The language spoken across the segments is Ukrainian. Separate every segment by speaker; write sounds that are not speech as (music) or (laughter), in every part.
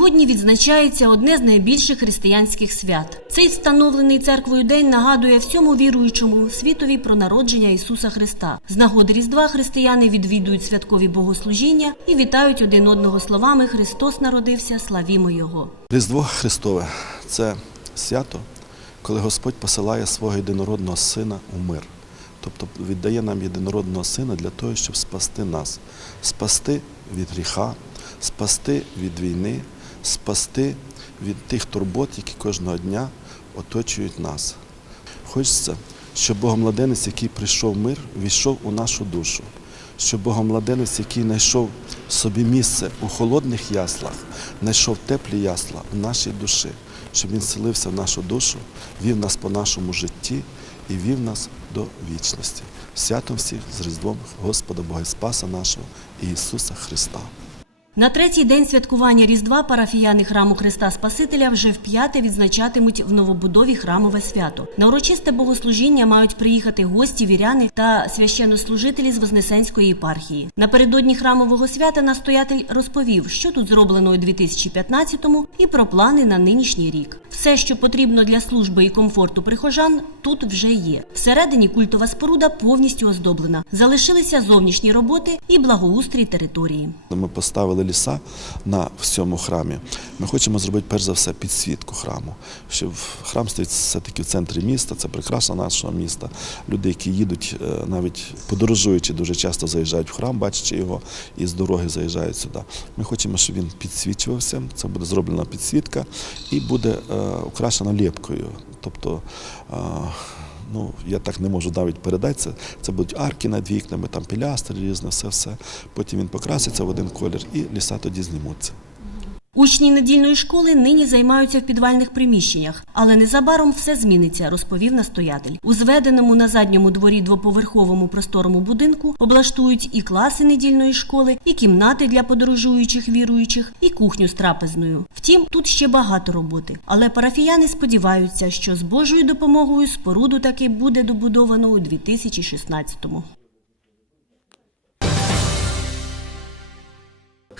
Speaker 1: Сьогодні відзначається одне з найбільших християнських свят. Цей встановлений церквою день нагадує всьому віруючому світові про народження Ісуса Христа. З нагоди Різдва християни відвідують святкові богослужіння і вітають один одного словами Христос народився, славімо Його.
Speaker 2: Різдво Христове це свято, коли Господь посилає свого єдинородного сина у мир. Тобто віддає нам єдинородного сина для того, щоб спасти нас, спасти від гріха, спасти від війни, спасти від тих турбот, які кожного дня оточують нас. Хочеться, щоб Богомладенець, який прийшов в мир, війшов у нашу душу, щоб Богомладенець, який знайшов собі місце у холодних яслах, знайшов теплі ясла в нашій душі, щоб він селився в нашу душу, вів нас по нашому житті і вів нас до вічності. Святом всіх з Різдвом Господа Бога і Спаса нашого Ісуса Христа.
Speaker 1: На третій день святкування Різдва парафіяни храму Христа Спасителя вже вп'яте відзначатимуть в новобудові храмове свято. На урочисте богослужіння мають приїхати гості, віряни та священнослужителі з Вознесенської єпархії. Напередодні храмового свята настоятель розповів, що тут зроблено у 2015-му і про плани на нинішній рік. Все, що потрібно для служби і комфорту прихожан, тут вже є. Всередині культова споруда повністю оздоблена. Залишилися зовнішні роботи і благоустрій території.
Speaker 2: Ми поставили ліса на всьому храмі. Ми хочемо зробити перш за все підсвітку храму. Щоб храм стоїть все-таки в центрі міста, це прикраса нашого міста. Люди, які їдуть, е, навіть подорожуючи, дуже часто заїжджають в храм, бачачи його, і з дороги заїжджають сюди. Ми хочемо, щоб він підсвічувався. Це буде зроблена підсвітка і буде е, украшена лєпкою. Тобто е, Ну, я так не можу навіть передати це. Це будуть арки над вікнами, там пілястри різне, все все. Потім він покраситься в один колір і ліса тоді знімуться.
Speaker 1: Учні недільної школи нині займаються в підвальних приміщеннях, але незабаром все зміниться, розповів настоятель. У зведеному на задньому дворі двоповерховому просторому будинку облаштують і класи недільної школи, і кімнати для подорожуючих віруючих, і кухню з трапезною. Втім, тут ще багато роботи. Але парафіяни сподіваються, що з Божою допомогою споруду таки буде добудовано у 2016-му.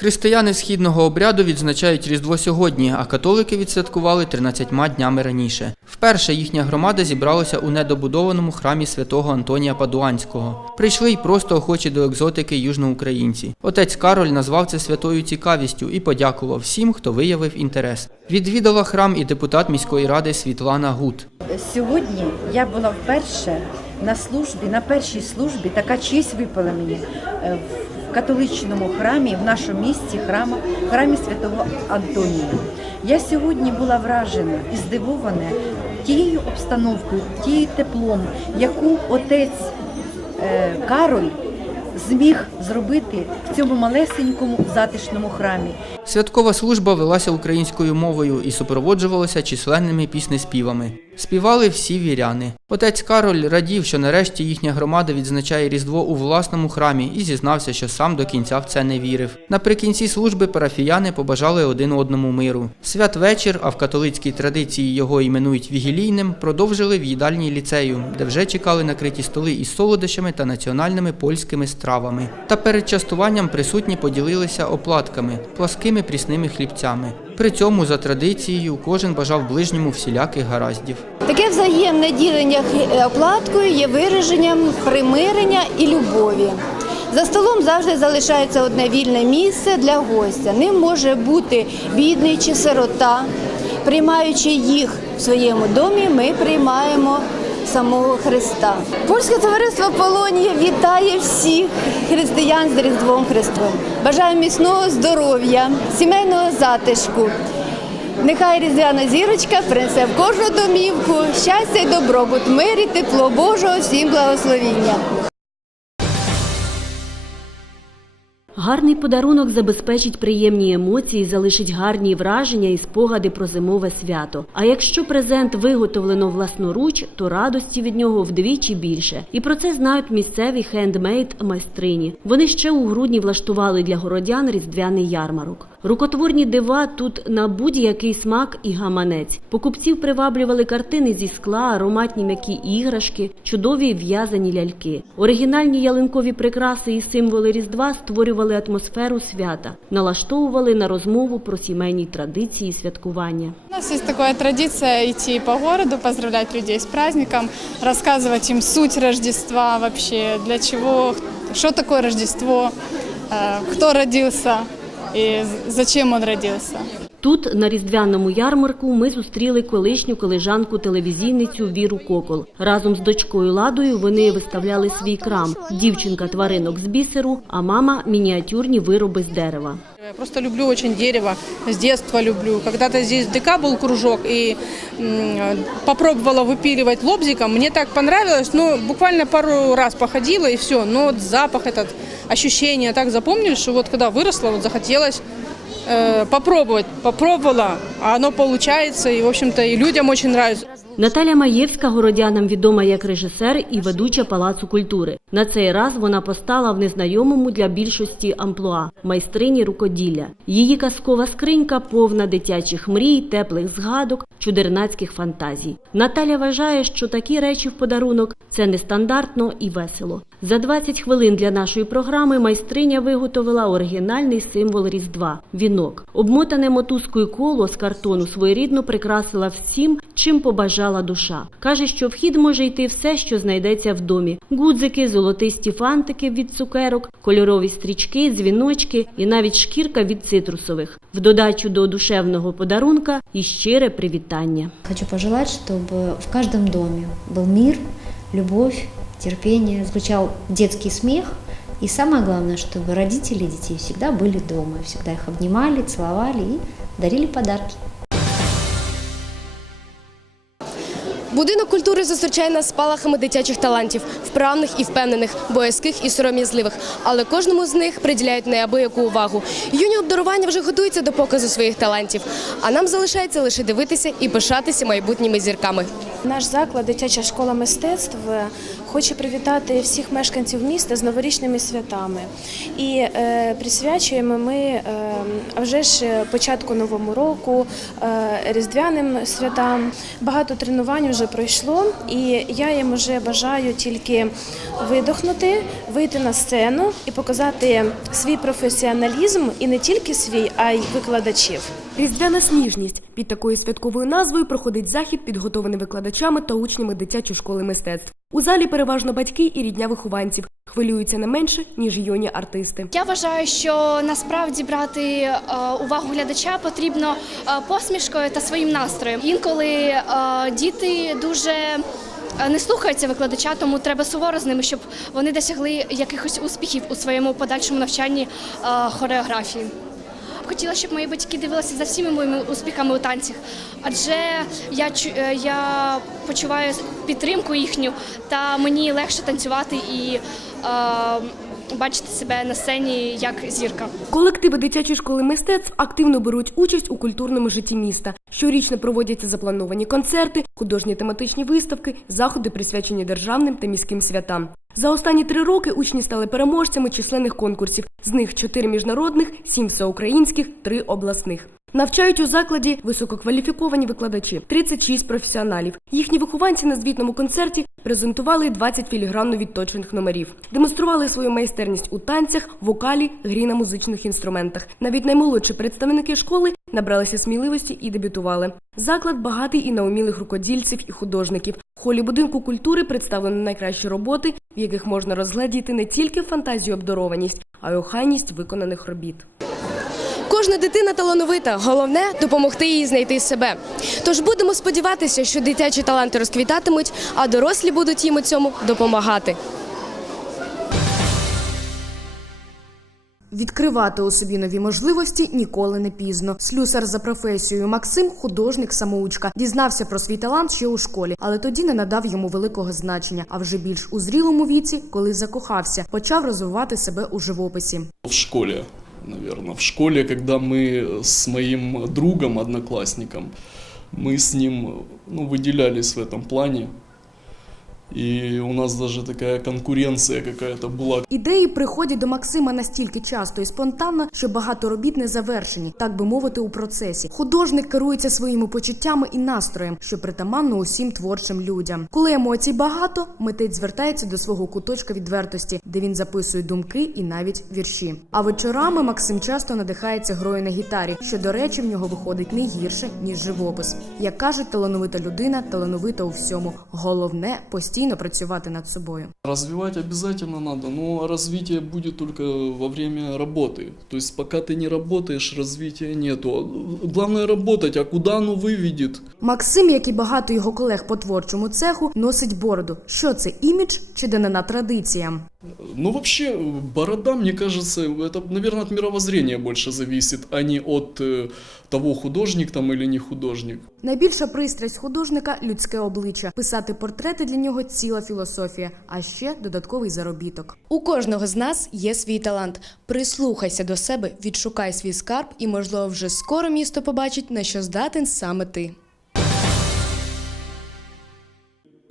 Speaker 3: Християни східного обряду відзначають Різдво сьогодні, а католики відсвяткували 13 днями раніше. Вперше їхня громада зібралася у недобудованому храмі святого Антонія Падуанського. Прийшли й просто охочі до екзотики южноукраїнці. Отець Кароль назвав це святою цікавістю і подякував всім, хто виявив інтерес. Відвідала храм і депутат міської ради Світлана Гут.
Speaker 4: Сьогодні я була вперше на службі, на першій службі, така честь випала мені е, католичному храмі, в нашому місті храму, храмі святого Антонія. Я сьогодні була вражена і здивована тією обстановкою, тією теплом, яку отець е, Кароль зміг зробити в цьому малесенькому затишному храмі.
Speaker 3: Святкова служба велася українською мовою і супроводжувалася численними піснеспівами. Співали всі віряни. Отець Кароль радів, що нарешті їхня громада відзначає Різдво у власному храмі і зізнався, що сам до кінця в це не вірив. Наприкінці служби парафіяни побажали один одному миру. Святвечір, а в католицькій традиції його іменують вігілійним, продовжили в їдальні ліцею, де вже чекали накриті столи із солодощами та національними польськими стравами. Та перед частуванням присутні поділилися оплатками, пласкими прісними хлібцями. При цьому, за традицією, кожен бажав ближньому всіляких гараздів.
Speaker 5: Таке взаємне ділення хи- оплаткою є вираженням примирення і любові. За столом завжди залишається одне вільне місце для гостя. Ним може бути бідний чи сирота. Приймаючи їх в своєму домі, ми приймаємо самого Христа. Польське товариство Полонія вітає всіх християн з Різдвом Христом. Бажаю міцного здоров'я, сімейного затишку. Нехай різдвяна зірочка принесе в кожну домівку щастя й добробут, мир і тепло Божого, всім благословіння.
Speaker 1: Гарний подарунок забезпечить приємні емоції, залишить гарні враження і спогади про зимове свято. А якщо презент виготовлено власноруч, то радості від нього вдвічі більше. І про це знають місцеві хендмейд майстрині. Вони ще у грудні влаштували для городян різдвяний ярмарок. Рукотворні дива тут на будь-який смак і гаманець. Покупців приваблювали картини зі скла, ароматні м'які іграшки, чудові в'язані ляльки. Оригінальні ялинкові прикраси і символи Різдва створювали атмосферу свята, налаштовували на розмову про сімейні традиції святкування.
Speaker 6: У нас есть такая традиция идти по городу, поздравлять людей с праздником, рассказывать им суть Рождества вообще, для чего, что такое Рождество, э, кто родился и зачем он родился.
Speaker 1: Тут, на різдвяному ярмарку, ми зустріли колишню колежанку телевізійницю Віру Кокол. Разом з дочкою Ладою вони виставляли свій крам. Дівчинка тваринок з бісеру, а мама мініатюрні вироби з дерева.
Speaker 7: Я просто люблю очень дерево, с детства люблю. Когда-то здесь в ДК был кружок и м, попробовала выпиливать лобзиком. Мне так понравилось, ну, буквально пару раз походила и все. Но вот запах этот, ощущения так запомнились, что вот когда выросла, вот захотелось э, попробовать. Попробовала, а оно получается, и, в общем-то, и людям очень нравится.
Speaker 1: Наталя Маєвська городянам відома як режисер і ведуча Палацу культури. На цей раз вона постала в незнайомому для більшості амплуа – майстрині рукоділля. Її казкова скринька повна дитячих мрій, теплих згадок, чудернацьких фантазій. Наталя вважає, що такі речі в подарунок – це нестандартно і весело. За 20 хвилин для нашої програми майстриня виготовила оригінальний символ Різдва – вінок. Обмотане мотузкою коло з картону своєрідно прикрасила всім, чим побажала душа. Каже, що в хід може йти все, що знайдеться в домі: гудзики, золотисті фантики від цукерок, кольорові стрічки, дзвіночки і навіть шкірка від цитрусових. В додачу до душевного подарунка і щире привітання.
Speaker 8: Хочу пожелать, чтобы в каждом доме был мир, любовь, терпение, звучал детский смех. И самое главное, чтобы родители детей всегда были дома, всегда их обнимали, целовали и дарили подарки.
Speaker 9: Будинок культури зустрічає нас спалахами дитячих талантів, вправних і впевнених, боязких і сором'язливих. Але кожному з них приділяють неабияку увагу. Юні обдарування вже готуються до показу своїх талантів. А нам залишається лише дивитися і пишатися майбутніми зірками.
Speaker 10: Наш заклад, дитяча школа мистецтв, хоче привітати всіх мешканців міста з новорічними святами. І е, присвячуємо ми е, вже ж початку новому року, е, різдвяним святам. Багато тренувань вже пройшло, і я їм вже бажаю тільки видохнути, вийти на сцену і показати свій професіоналізм і не тільки свій, а й викладачів.
Speaker 11: Різдвяна сніжність під такою святковою назвою проходить захід, підготований викладачами та учнями дитячої школи мистецтв. У залі переважно батьки і рідня вихованців хвилюються не менше ніж юні артисти.
Speaker 12: Я вважаю, що насправді брати е, увагу глядача потрібно е, посмішкою та своїм настроєм. Інколи е, діти дуже не слухаються викладача, тому треба суворо з ними, щоб вони досягли якихось успіхів у своєму подальшому навчанні е, хореографії. Хотіла, щоб мої батьки дивилися за всіми моїми успіхами у танцях, адже я е, я почуваю підтримку їхню, та мені легше танцювати і е, бачити себе на сцені як зірка.
Speaker 11: Колективи дитячої школи мистецтв активно беруть участь у культурному житті міста. Щорічно проводяться заплановані концерти, художні тематичні виставки, заходи присвячені державним та міським святам. За останні три роки учні стали переможцями численних конкурсів. З них чотири міжнародних, сім всеукраїнських, три обласних. Навчають у закладі висококваліфіковані викладачі, 36 професіоналів. Їхні вихованці на звітному концерті презентували 20 філігранно відточених номерів, демонстрували свою майстерність у танцях, вокалі, грі на музичних інструментах. Навіть наймолодші представники школи набралися сміливості і дебютували. Заклад багатий і на умілих рукодільців і художників. В холі будинку культури представлено найкращі роботи, в яких можна розгледіти не тільки фантазію обдарованість, а й охайність виконаних робіт.
Speaker 9: Кожна дитина талановита, головне допомогти їй знайти себе. Тож будемо сподіватися, що дитячі таланти розквітатимуть, а дорослі будуть їм у цьому допомагати.
Speaker 11: Відкривати у собі нові можливості ніколи не пізно. Слюсар за професією Максим художник самоучка. Дізнався про свій талант ще у школі, але тоді не надав йому великого значення. А вже більш у зрілому віці, коли закохався, почав розвивати себе у живописі.
Speaker 13: В школе, наверное. В школе, когда мы с моим другом, одноклассником, мы с ним ну, выделялись в этом плане. И у нас даже такая конкуренция какая-то была.
Speaker 11: Ідеї приходять до Максима настільки часто і спонтанно, що багато робіт не завершені, так би мовити, у процесі. Художник керується своїми почуттями і настроєм, що притаманно усім творчим людям. Коли емоцій багато, митець звертається до свого куточка відвертості, де він записує думки і навіть вірші. А вечорами Максим часто надихається грою на гітарі, що, до речі, в нього виходить не гірше ніж живопис. Як кажуть, талановита людина, талановита у всьому. Головне постійно працювати над собою.
Speaker 13: Развивать обязательно надо, но развитие будет только во время работы. То есть пока ты не работаешь, развития нету. Главное работать, а куда оно выведет?
Speaker 11: Максим, як і багато його колег по творчому цеху, носить бороду. Що це імідж чи данина традиціям?
Speaker 13: Ну вообще, борода, мне кажется, это, наверное, от мировоззрения больше зависит, а не от э, того, художник там или не художник.
Speaker 11: Найбільша пристрасть художника людське обличчя. Писати портрети для нього ціла філософія, а ще додатковий заробіток.
Speaker 9: У кожного з нас є свій талант. Прислухайся до себе, відшукай свій скарб, і, можливо, вже скоро місто побачить, на що здатен саме ти.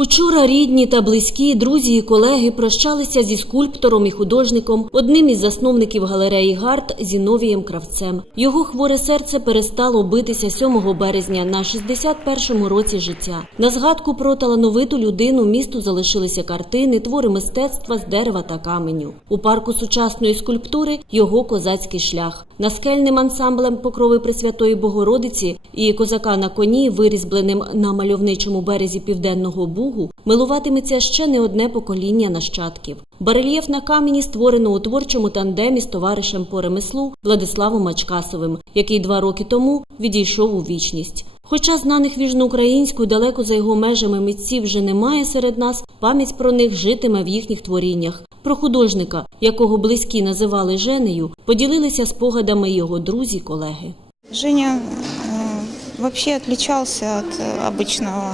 Speaker 1: Учора рідні та близькі, друзі і колеги прощалися зі скульптором і художником, одним із засновників галереї Гарт Зіновієм Кравцем. Його хворе серце перестало битися 7 березня на 61-му році життя. На згадку про талановиту людину місту залишилися картини, твори мистецтва з дерева та каменю. У парку сучасної скульптури його козацький шлях. Наскельним ансамблем покрови Пресвятої Богородиці і козака на коні, вирізбленим на мальовничому березі південного Бугу, милуватиметься ще не одне покоління нащадків. Барельєф на камені створено у творчому тандемі з товаришем по ремеслу Владиславом Мачкасовим, який два роки тому відійшов у вічність. Хоча знаних віжноукраїнською далеко за його межами митців вже немає серед нас, пам'ять про них житиме в їхніх творіннях. Про художника, якого близькі називали Женею, поділилися спогадами його друзі, колеги.
Speaker 14: Женя э, вообще отличался от э, обычного,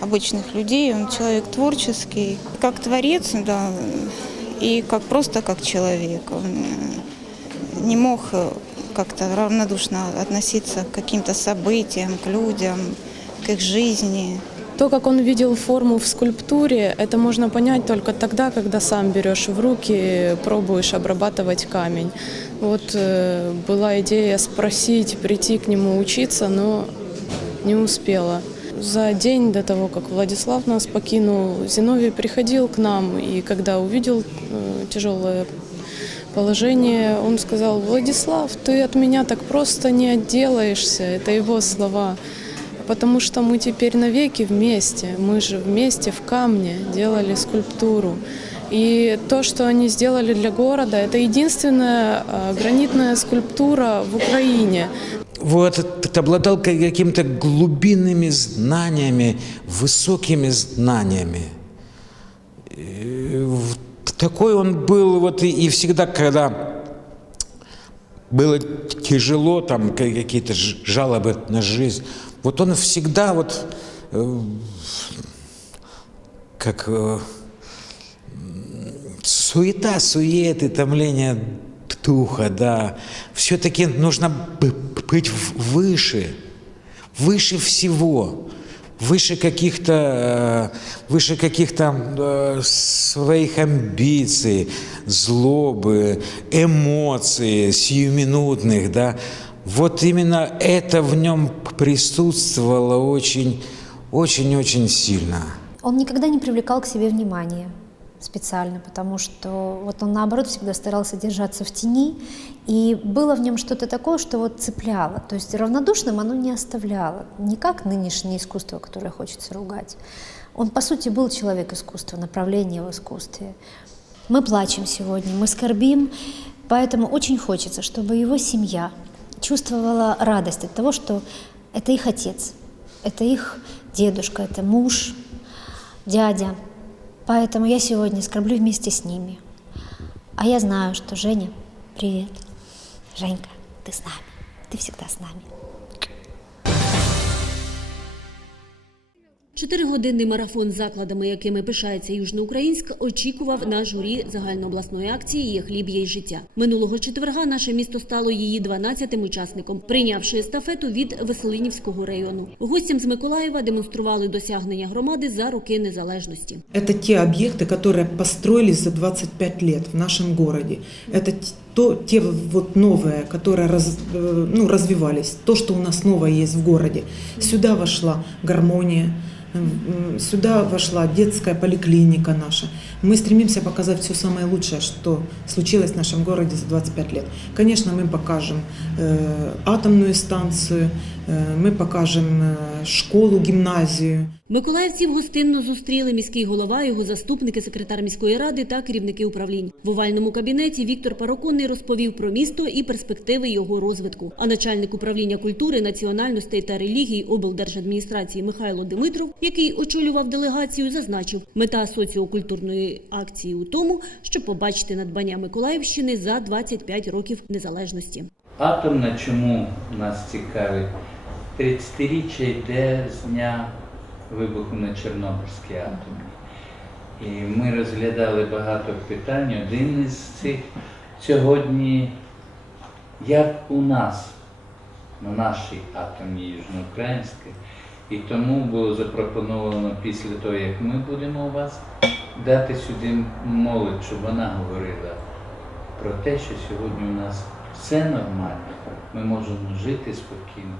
Speaker 14: обычных людей. Он человек творческий, как творец, да, и как просто как человек. Он э, не мог э, как-то равнодушно относиться к каким-то событиям, к людям, к их жизни.
Speaker 15: То, как он видел форму в скульптуре, это можно понять только тогда, когда сам берешь в руки, пробуешь обрабатывать камень. Вот э, была идея спросить, прийти к нему учиться, но не успела. За день до того, как Владислав нас покинул, Зиновий приходил к нам, и когда увидел э, тяжелое положение, он сказал, Владислав, ты от меня так просто не отделаешься, это его слова. Потому что мы теперь навеки вместе. Мы же вместе в камне делали скульптуру. И то, что они сделали для города, это единственная а, гранитная скульптура в Украине.
Speaker 16: Вот обладал какими-то глубинными знаниями, высокими знаниями. И Такой он был вот и, и всегда, когда было тяжело, там ка- какие-то жалобы на жизнь, вот он всегда вот э, как э, суета, суеты, томление духа, да. Все-таки нужно быть выше, выше всего, выше каких-то, э, выше каких-то э, своих амбиций, злобы, эмоций сиюминутных, да. Вот именно это в нем присутствовало очень, очень-очень сильно.
Speaker 8: Он никогда не привлекал к себе внимания специально, потому что вот он наоборот всегда старался держаться в тени, и было в нем что-то такое, что вот цепляло, то есть равнодушным оно не оставляло, не как нынешнее искусство, которое хочется ругать. Он, по сути, был человек искусства, направление в искусстве. Мы плачем сегодня, мы скорбим, поэтому очень хочется, чтобы его семья чувствовала радость от того, что это их отец, это их дедушка, это муж, дядя. Поэтому я сегодня скорблю вместе с ними. А я знаю, что Женя, привет. Женька, ты с нами. Ты всегда с нами.
Speaker 1: Чотиригодинний марафон з закладами, якими пишається Южноукраїнськ, очікував на журі загальнообласної акції «Є хліб, є й життя». Минулого четверга наше місто стало її 12-тим учасником, прийнявши естафету від Веселинівського району. Гостям з Миколаєва демонстрували досягнення громади за роки незалежності.
Speaker 17: Это те объекты, которые построились за 25 лет в нашем городе. Это т- то, те вот новые, которые раз- э, ну, развивались, то, что у нас новое есть в городе. Сюда вошла гармония, м, сюда вошла детская поликлиника наша. Мы стремимся показать все самое лучшее, что случилось в нашем городе за 25 лет. Конечно, мы покажем э, атомную станцию, э, мы покажем э, школу, гимназию.
Speaker 1: Миколаївців гостинно зустріли міський голова, його заступники, секретар міської ради та керівники управлінь. В овальному кабінеті Віктор Пароконний розповів про місто і перспективи його розвитку. А начальник управління культури, національностей та релігій облдержадміністрації Михайло Димитров, який очолював делегацію, зазначив, мета соціокультурної акції у тому, щоб побачити надбання Миколаївщини за 25 років незалежності.
Speaker 18: Атомна чому нас цікавить? 30-річчя йде з дня вибуху на Чорнобильській атомі. І ми розглядали багато питань. Один із цих сьогодні, як у нас, на нашій атомній Южноукраїнській. І тому було запропоновано після того, як ми будемо у вас, дати сюди молодь, щоб вона говорила про те, що сьогодні у нас все нормально, ми можемо жити спокійно.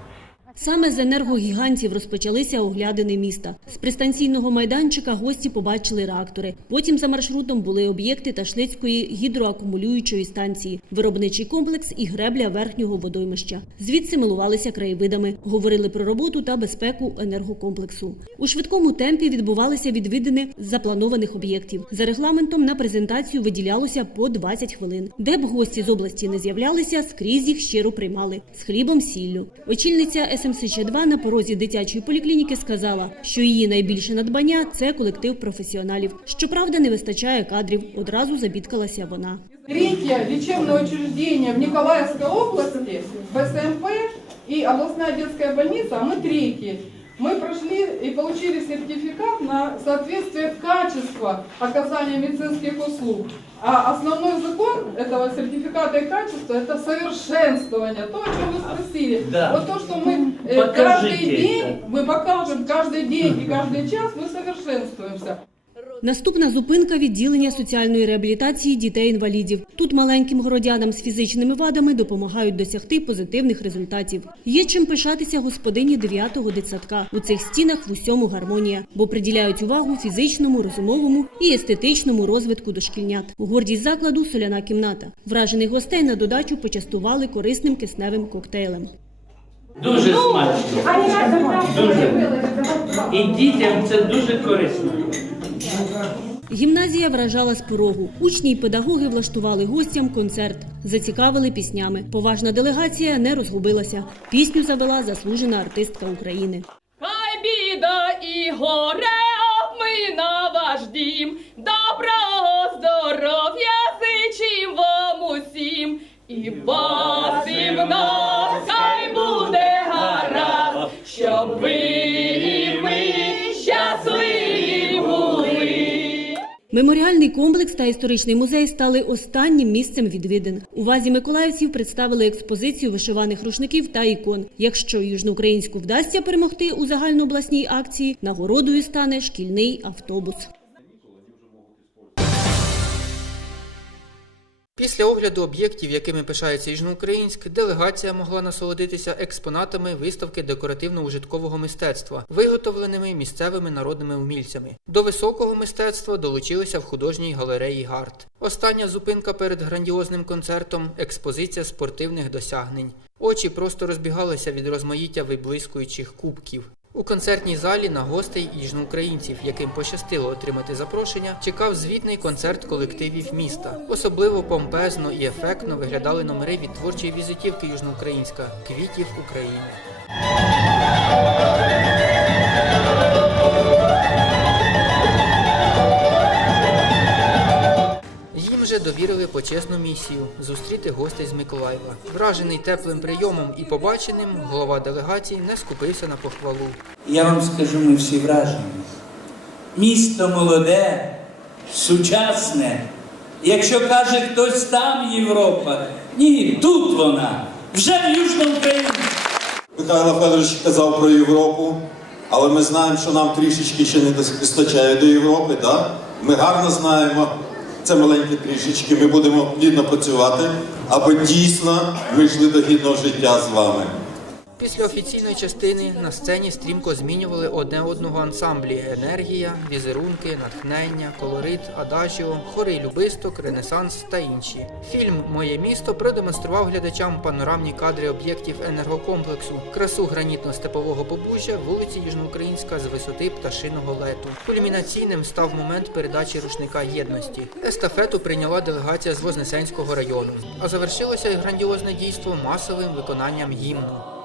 Speaker 1: Саме з енергогігантів розпочалися оглядини міста. З пристанційного майданчика гості побачили реактори. Потім за маршрутом були об'єкти Ташлицької гідроакумулюючої станції, виробничий комплекс і гребля верхнього водоймища. Звідси милувалися краєвидами, говорили про роботу та безпеку енергокомплексу. У швидкому темпі відбувалися відвідини запланованих об'єктів. За регламентом на презентацію виділялося по 20 хвилин. Де б гості з області не з'являлися, скрізь їх щиро приймали з хлібом сіллю. Очільниця СМСЧ-2 на порозі дитячої поліклініки сказала, що її найбільше надбання це колектив професіоналів. Щоправда, не вистачає кадрів. Одразу забідкалася вона.
Speaker 19: Третье лечебное учреждение в Николаевской области, БСМП и областная детская больница, а мы третьи. Мы прошли и получили сертификат на соответствие качества оказания медицинских услуг. А основной закон этого сертификата и качества – это совершенствование. То, о чем вы спросили.
Speaker 18: Да.
Speaker 19: Вот то, что мы э,
Speaker 18: Покажите
Speaker 19: каждый
Speaker 18: это.
Speaker 19: день, мы покажем каждый день и каждый (laughs) час, мы совершенствуемся.
Speaker 1: Наступна зупинка відділення соціальної реабілітації дітей-інвалідів. Тут маленьким городянам з фізичними вадами допомагають досягти позитивних результатів. Є чим пишатися господині 9-го дитсадка. У цих стінах в усьому гармонія, бо приділяють увагу фізичному, розумовому і естетичному розвитку дошкільнят. Гордість закладу соляна кімната. Вражених гостей на додачу почастували корисним кисневим коктейлем.
Speaker 18: Дуже смачно. Дуже. І дітям це дуже корисно.
Speaker 1: Гімназія вражала з порогу. Учні й педагоги влаштували гостям концерт, зацікавили піснями. Поважна делегація не розгубилася. Пісню завела заслужена артистка України.
Speaker 20: Хай біда і горе обмина ваш дім, доброго здоров'я зичим вам усім, і вас і в нас хай буде гаразд, щоб ви
Speaker 1: Меморіальний комплекс та історичний музей стали останнім місцем відвідин. У вазі миколаївців представили експозицію вишиваних рушників та ікон. Якщо южноукраїнську вдасться перемогти у загальнообласній акції, нагородою стане шкільний автобус.
Speaker 3: Після огляду об'єктів, якими пишається Южноукраїнськ, делегація могла насолодитися експонатами виставки декоративно-ужиткового мистецтва, виготовленими місцевими народними умільцями. До високого мистецтва долучилися в художній галереї Гарт. Остання зупинка перед грандіозним концертом експозиція спортивних досягнень. Очі просто розбігалися від розмаїття виблискуючих кубків. У концертній залі на гостей южноукраїнців, яким пощастило отримати запрошення, чекав звітний концерт колективів міста. Особливо помпезно і ефектно виглядали номери від творчої візитівки Южноукраїнська квітів України. Довірили почесну місію зустріти гостей з Миколаєва. Вражений теплим прийомом і побаченим, голова делегації не скупився на похвалу.
Speaker 21: Я вам скажу, ми всі вражені. Місто молоде, сучасне. Якщо каже хтось там Європа, ні, тут вона, вже в Южному Україні.
Speaker 22: Михайло Федорович казав про Європу, але ми знаємо, що нам трішечки ще не вистачає до Європи. Так? Ми гарно знаємо це маленькі трішечки. Ми будемо плідно працювати, аби дійсно вийшли до гідного життя з вами.
Speaker 3: Після офіційної частини на сцені стрімко змінювали одне одного ансамблі: енергія, візерунки, натхнення, колорит, адажіо, хори любисток, ренесанс та інші. Фільм Моє місто продемонстрував глядачам панорамні кадри об'єктів енергокомплексу, красу гранітно-степового побужжя, вулиці Южноукраїнська з висоти пташиного лету. Кульмінаційним став момент передачі рушника єдності. Естафету прийняла делегація з Вознесенського району. А завершилося грандіозне дійство масовим виконанням гімну.